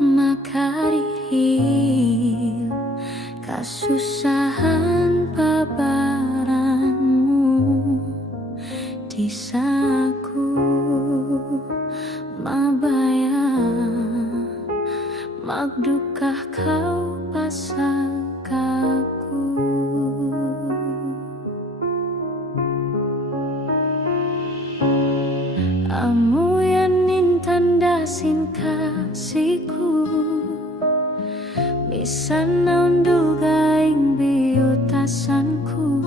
makarihil kasusahan pabaranmu disaku mabaya magdukah kau pasangkaku. Amu yang nintandasin kasihku bisa naundugaing biutasanku.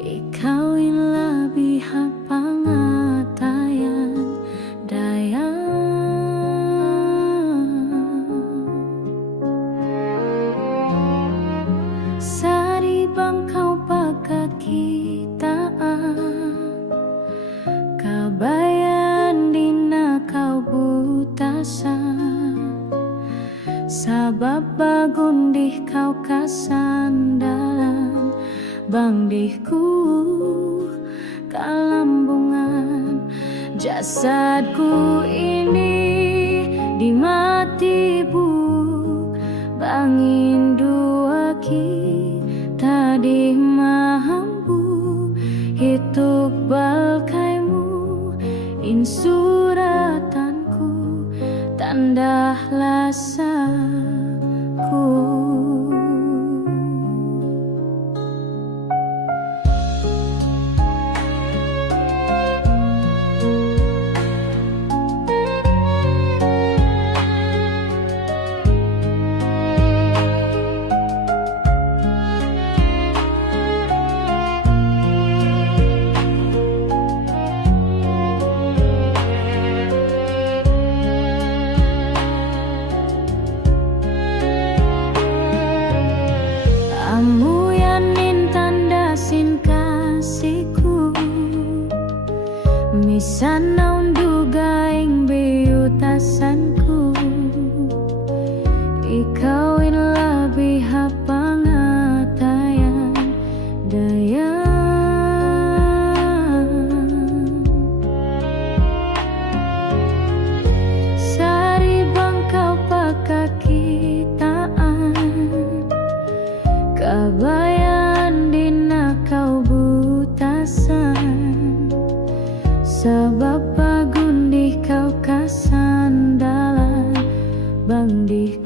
Ikaw yang lebih pangatayan daya. Sari bang kau pagkakitaan kabayan dina kau butasan sabab bagundih kau kasandalan bangdihku kalambungan jasadku ini dimati buk bangin dua tadi mampu hidup balkaimu insuratanku tanda lasaku. Amu yang nintandasin kasihku misana undugaing biutasanku. Ikaw yang lebih pangatayan daya. Sari bang kau pagkakitaan kabayan dina kau butasan sabab pagundih kau kasandalan bangdih